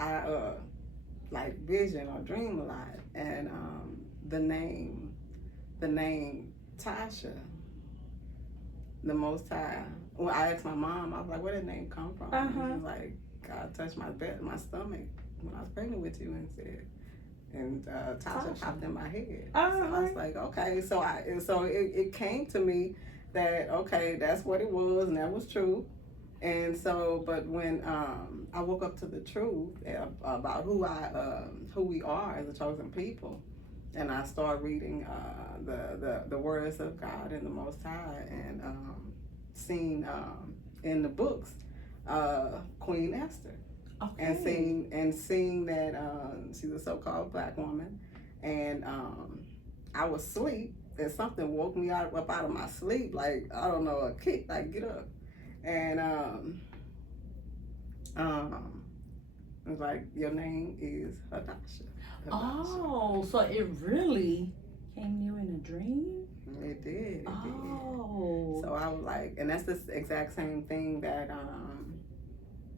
I like vision or dream a lot, and the name Tasha, the Most High. Well, I asked my mom, I was like, where did the name come from? And she was like, God touched my stomach when I was pregnant with you, and said, and Tasha popped in my head. So I was like, okay. So it came to me that okay, that's what it was, and that was true. And so, but when I woke up to the truth about who we are as a chosen people, and I started reading the words of God and the Most High, and seen in the books Queen Esther. Okay. And seeing that she's a so-called black woman, and I was asleep, and something woke me up out of my sleep, like I don't know, a kick, like get up, and it was like, your name is Hadasha. Oh, so it really came to you in a dream? It did. So I was like, and that's the exact same thing that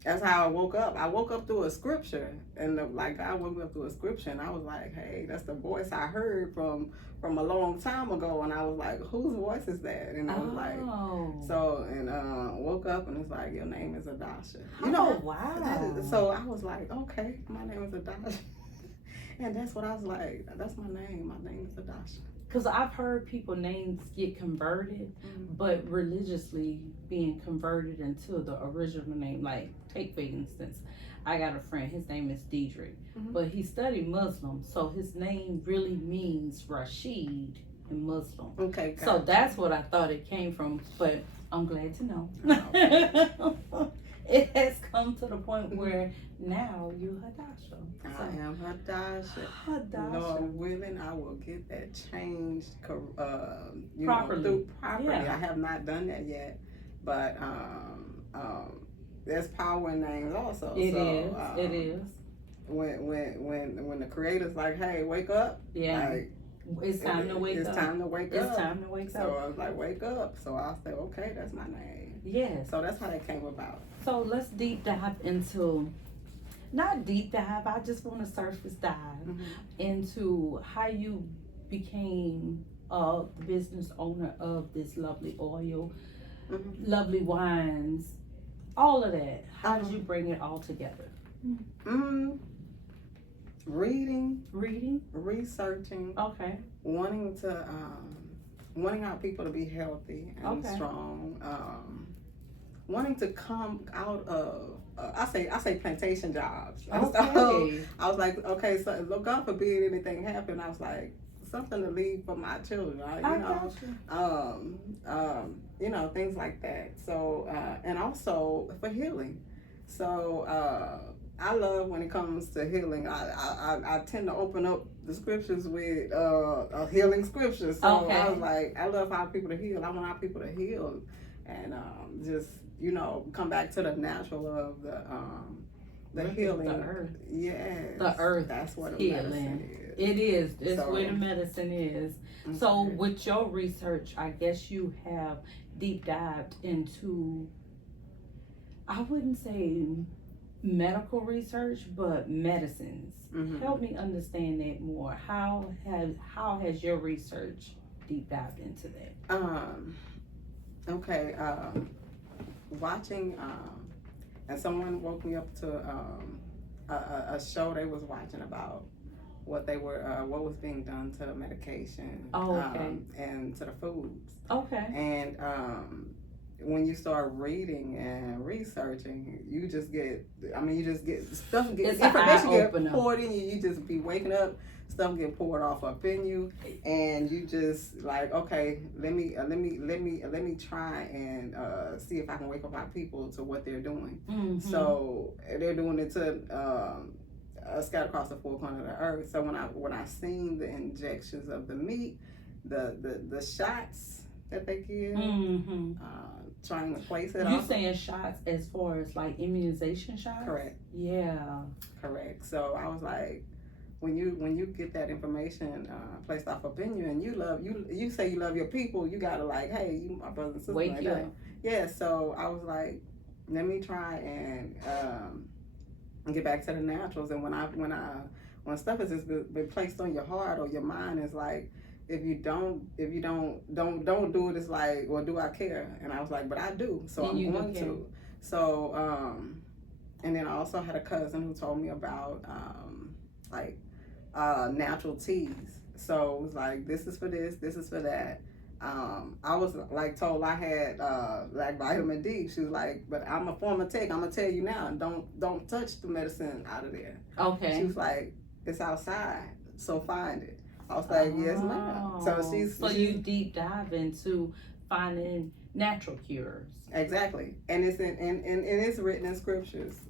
that's how I woke up. I woke up through a scripture, and like God woke me up through a scripture, and I was like, hey, that's the voice I heard from a long time ago, and I was like, whose voice is that? And I was like, so, and woke up, and it's like, your name is Hadasha. You know, wow. So I was like, okay, my name is Hadasha. And that's what I was like, that's my name. My name is Hadasha. Because I've heard people names get converted, but religiously being converted into the original name. Like, take for instance, I got a friend, his name is Diedrich, but he studied Muslim, so his name really means Rashid in Muslim. Okay. So that's what I thought it came from, but I'm glad to know. It has come to the point where now you Hadasha. I am Hadasha. Lord willing, I will get that changed properly. Yeah. I have not done that yet, but there's power in names also. It is. When the Creator's like, hey, wake up. Yeah. Like, it's time to wake up. It's time to wake up. It's time to wake up. So I was like, wake up. So I said, okay, that's my name. Yes. So that's how that came about. So let's deep dive into, not deep dive, I just want to surface dive into how you became the business owner of this lovely oil, lovely wines, all of that. How did you bring it all together? Reading, researching. Okay. Wanting our people to be healthy and strong. Wanting to come out of I say plantation jobs. So I was like, okay, so look, God forbid anything happen. I was like, something to leave for my children. You know, things like that. So and also for healing. So I love when it comes to healing. I tend to open up the scriptures with a healing scripture. So I was like, I love our people to heal. I want our people to heal, and just come back to the natural of the healing. The earth. Yes. The earth. That's what medicine is. It is. It's where the medicine is. So with your research, I guess you have deep dived into, I wouldn't say medical research, but medicines. Help me understand that more. How has your research deep dived into that? Watching and someone woke me up to a show they was watching about what was being done to the medication and to the foods. And when you start reading and researching, you just get stuff information get poured in you. You just be waking up, stuff get poured off up in you, and you just like, okay, let me try and see if I can wake up our people to what they're doing. So they're doing it to scattered across the four corners of the earth. So when I seen the injections of the meat, the shots that they give, trying to place it. You saying shots as far as like immunization shots? Correct. Yeah. Correct. So I was like, when you get that information placed off up in you, and you say you love your people, you gotta like, hey, you my brothers and sisters. Wake like you that. up. Yeah. So I was like, let me try and and get back to the naturals. And when stuff is just been placed on your heart or your mind, it's like, if you don't do it, it's like, well, do I care? And I was like, but I do, so I'm going to. So and then I also had a cousin who told me about like natural teas. So it was like, this is for this is for that. I was like told I had like vitamin D. She was like, but I'm a former tech. I'm gonna tell you now, don't touch the medicine out of there. Okay. She was like, it's outside, so find it. I was like, yes, ma'am. So she's you deep dive into finding natural cures. Exactly, and it's it's written in scriptures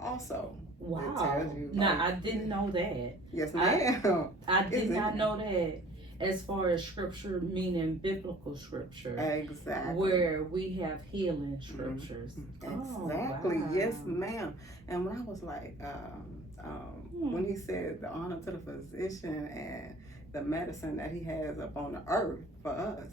also. Wow. Now, I didn't know that. Yes, ma'am. I did not know that. As far as scripture, meaning biblical scripture. Exactly. Where we have healing scriptures. Exactly. Wow. Yes, ma'am. And when I was like, when he said the honor to the physician and the medicine that he has up on the earth for us,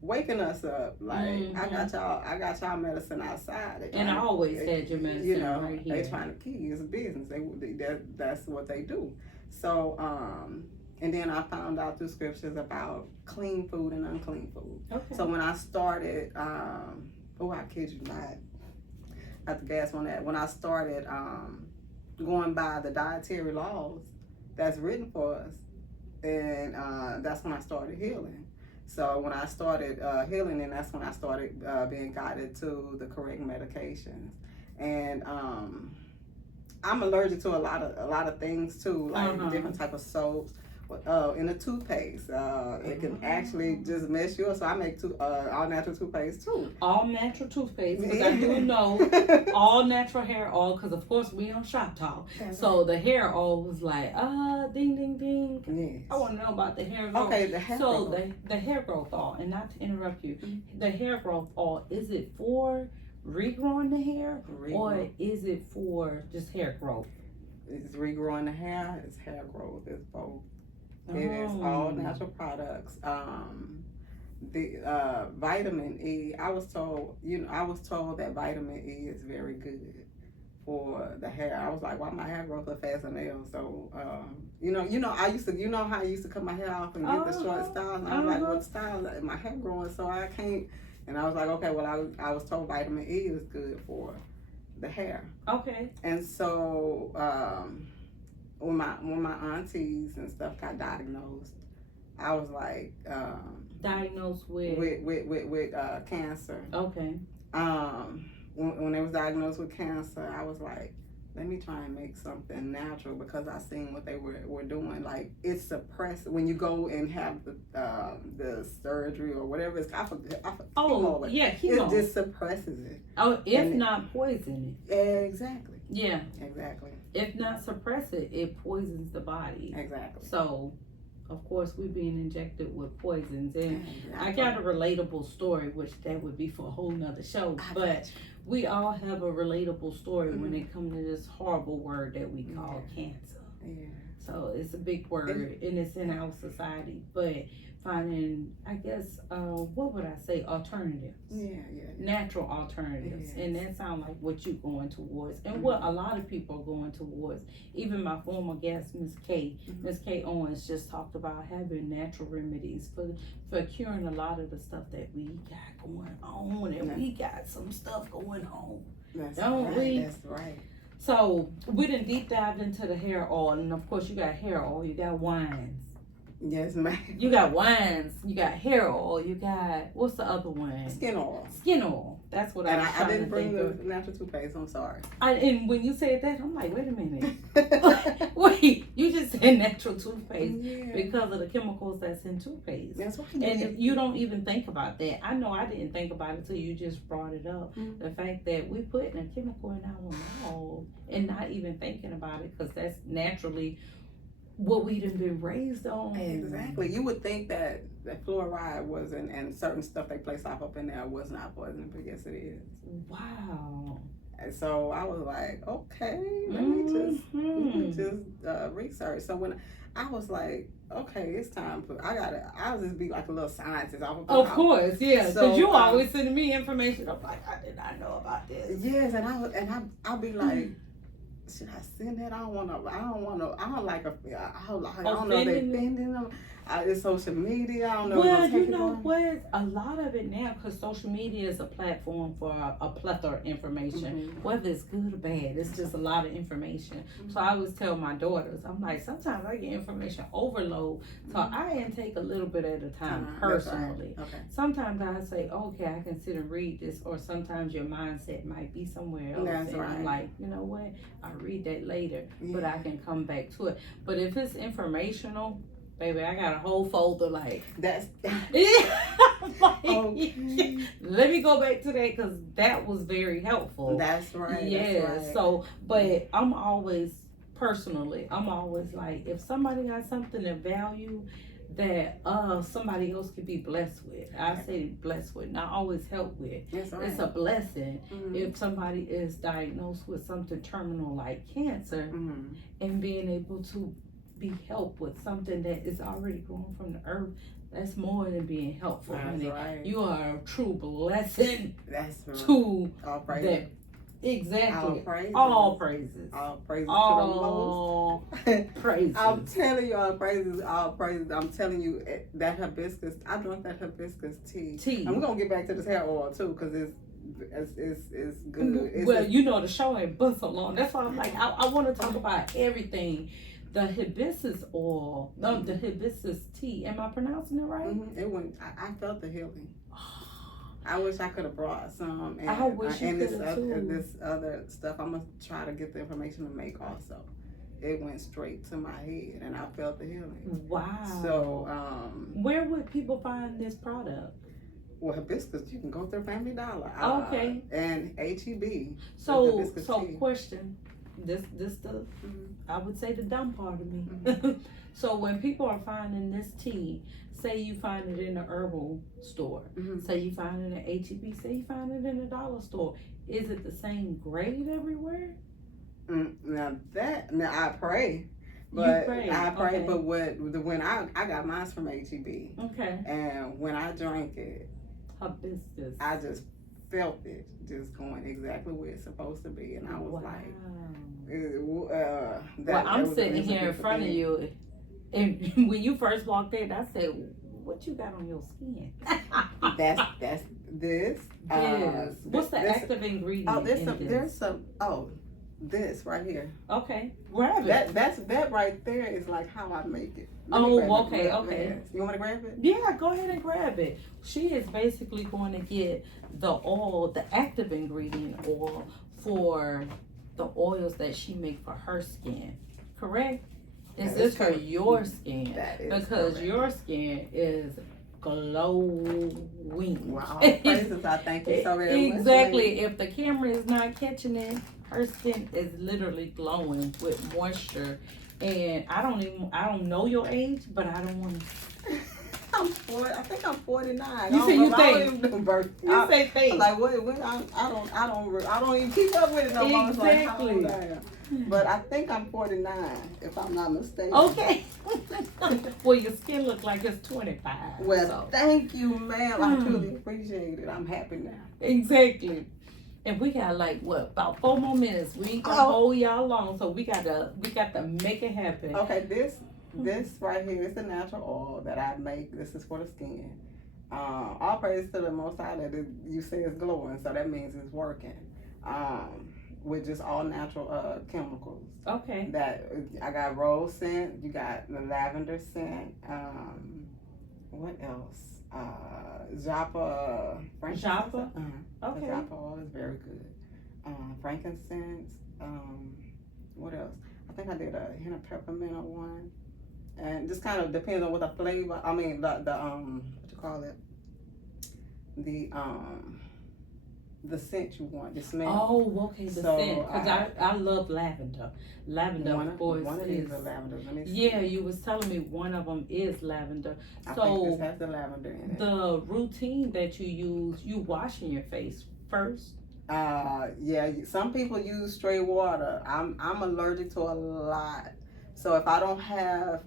waking us up, like, I got y'all medicine outside. And I always had your medicine right here. They trying to keep you. It's business. That's what they do. So, and then I found out through scriptures about clean food and unclean food. Okay. So when I started, I kid you not, I have to gas on that. When I started going by the dietary laws that's written for us, and that's when I started healing. So when I started healing, and that's when I started being guided to the correct medications. And I'm allergic to a lot of things too, like different type of soaps. In a toothpaste, it can actually just mess you up. So I make all natural toothpaste too. All natural toothpaste, because I do know all natural hair oil, because of course we on SiShopTALK. So the hair oil was like, ding, ding, ding. Yes. I want to know about the hair growth. Okay, the hair growth. So the hair growth oil, and not to interrupt you, the hair growth oil, is it for regrowing the hair, or is it for just hair growth? It's regrowing the hair, it's hair growth, it's both. It is all natural products. The vitamin E, I was told that vitamin E is very good for the hair. I was like, why my hair grows so fast and nails? So I used to, how I used to cut my hair off and get the short styles, and I was like, what style? My hair growing, so I can't. And I was like, okay, well, I was told vitamin E is good for the hair. Okay. And so when my aunties and stuff got diagnosed, I was like diagnosed with cancer. Okay. When they was diagnosed with cancer, I was like, let me try and make something natural, because I seen what they were doing. Like, it's suppressed when you go and have the surgery or whatever it's chemo. It just suppresses it. Oh, if not poison it. Exactly. Yeah. Exactly. If not suppress it, it poisons the body. Exactly. So, of course, we're being injected with poisons. And I got a relatable story, which that would be for a whole nother show. But we all have a relatable story when it comes to this horrible word that we call cancer. Yeah. So it's a big word, and it's in our society. But finding, I guess, what would I say, alternatives. Natural alternatives. And that sounds like what you're going towards. And what a lot of people are going towards. Even my former guest, Miss K Owens, just talked about having natural remedies for curing a lot of the stuff that we got going on. And we got some stuff going on. That's right. So we done deep dived into the hair oil, and of course you got hair oil, you got wines. Yes, ma'am. You got wines, you got hair oil, you got, what's the other one? Skin oil. Skin oil. That's what I was trying to think of. I didn't bring the natural toothpaste, I'm sorry. And when you said that, I'm like, wait a minute. Wait, you just said natural toothpaste because of the chemicals that's in toothpaste. That's right. And you don't even think about that. I know I didn't think about it until you just brought it up. The fact that we putting a chemical in our mouth and not even thinking about it, because that's naturally what we done been raised on. Exactly. You would think that fluoride was and certain stuff they place off up in there was not poison, but yes it is. Wow. And so I was like, okay, let me just research. So when I was like, okay, it's time for I'll just be like a little scientist. Of course, yeah. Because so, you always sending me information. I'm like, I did not know about this. Yes, and I'll be like, should I send that? I don't want to. I don't like a. I don't know if they Offending offending them. It's social media. I don't know. Well, you know what? A lot of it now, because social media is a platform for a plethora of information, whether it's good or bad. It's just a lot of information. So I always tell my daughters, I'm like, sometimes I get information overload, so I intake a little bit at a time personally. Right. Okay. Sometimes I say, okay, I can sit and read this, or sometimes your mindset might be somewhere else. That's and right. I'm like, you know what? I'll read that later, but I can come back to it. But if it's informational, baby, I got a whole folder like that's. like, okay. Let me go back to that because that was very helpful. That's right. Yeah. That's right. So, but I'm always like, if somebody got something of value that somebody else could be blessed with, I say blessed with, not always help with. That's right. It's a blessing if somebody is diagnosed with something terminal like cancer and being able to be helped with something that is already grown from the earth. That's more than being helpful, honey. Right. You are a true blessing. That's right. To all praises. That. Exactly. All praises. All praises. All praises to the most. Praises. I'm telling you, all praises. All praises. I'm telling you that hibiscus. I drank that hibiscus tea. And we're gonna get back to this hair oil too, because it's good. Well, you know the show ain't but so long. That's why I'm like, I want to talk about everything. The hibiscus oil, the hibiscus tea. Am I pronouncing it right? It went. I felt the healing. I wish I could have brought some. And, I wish you could have too. This other stuff, I'm gonna try to get the information to make also. It went straight to my head, and I felt the healing. Wow. So, where would people find this product? Well, hibiscus, you can go through Family Dollar. Okay. And HEB. So question. This the I would say the dumb part of me. So when people are finding this tea, say you find it in a herbal store, say you find it in HEB, say you find it in a dollar store, is it the same grade everywhere? Now I pray. But you pray. I pray, okay. But when I got mine from HEB. Okay. And when I drank it, hibiscus, I just felt it just going exactly where it's supposed to be, and I was like, I'm sitting here in front of you, and when you first walked in, I said, "What you got on your skin?" that's this. What's the active ingredient? This right here. Okay, grab it. That right there is like how I make it. Okay. You want to grab it? Yeah, go ahead and grab it. She is basically going to get the oil, the active ingredient oil for the oils that she make for her skin. Correct? Is this for your skin? That is because correct. your skin is glowing. Wow, praises! I thank you so very much. Exactly. If the camera is not catching it, her skin is literally glowing with moisture. And I don't know your age, but I don't want to. I think I'm 49. You say you think? You say think. I'm like what? I don't even keep up with it no more. Exactly. Like, but I think I'm 49, if I'm not mistaken. Okay. Well, your skin looks like it's 25. Well, so. Thank you, ma'am. I truly appreciate it. I'm happy now. Exactly. And we got about 4 more minutes. We ain't gonna hold y'all long, so we gotta make it happen. Okay, this right here is the natural oil that I make. This is for the skin. All praise to the Most High that you say it's glowing, so that means it's working. With just all natural chemicals. Okay. That I got rose scent. You got the lavender scent. What else? Japa. Japa? Okay. The Japa oil is very good. Frankincense. What else? I think I did a hint of peppermint on one. And just kind of depends on what the flavor. I mean, the what you call it? The scent you want, the smell. Oh, okay, the scent. Because I love lavender. Lavender, of course. One of these is lavender. Yeah, you was telling me one of them is lavender. I think this has the lavender in it. The routine that you use, you washing your face first? Yeah. Some people use straight water. I'm allergic to a lot. So if I don't have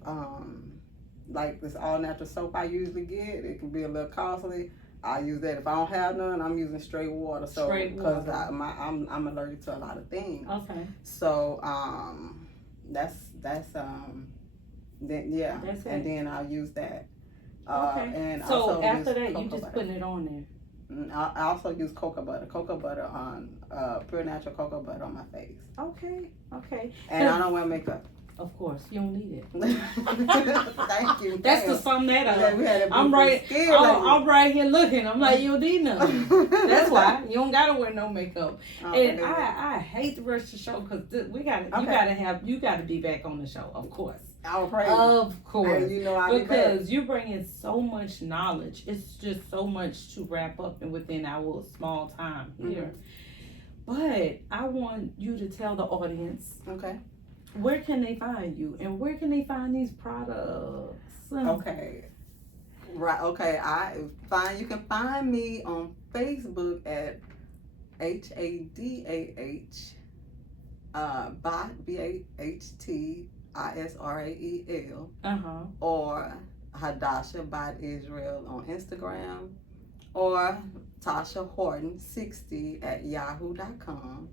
like this all natural soap I usually get, it can be a little costly. I use that. If I don't have none, I'm using straight water. So because I'm allergic to a lot of things. Okay. So that's then yeah. That's it. And then I'll use that. Okay. And so also after that, you just butter. putting it on there. I also use cocoa butter on pure natural cocoa butter on my face. Okay. And I don't wear makeup. Of course, you don't need it. Thank you. That's the sum that up. Yeah, I'm right here looking. I'm like, you don't need nothing. That's why you don't gotta wear no makeup. And I hate to rush the show because you gotta be back on the show, of course. Of course. And because you bring in so much knowledge. It's just so much to wrap up within our small time here. But I want you to tell the audience. Okay. Where can they find you and where can they find these products? Okay. Right. Okay. You can find me on Facebook at HADAH BAHTISRAEL or Hadasha Bot Israel on Instagram or Tasha Horton 60 at yahoo.com.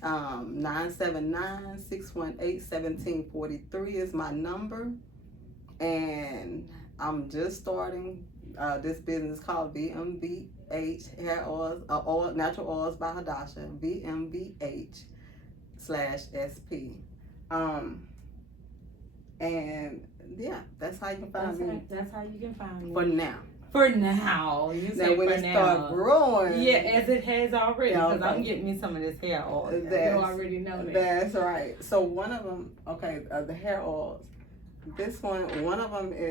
979-618-1743 is my number, and I'm just starting this business called VMVH Hair Oils, Natural Oils by Hadasha, VMVH/SP. And yeah, that's how you can find me. That's how you can find me. For now. For now, you say when it start growing. Yeah, as it has already, because I'm getting me some of this hair oil. You already know that. That's right. So one of them, the hair oils. One of them is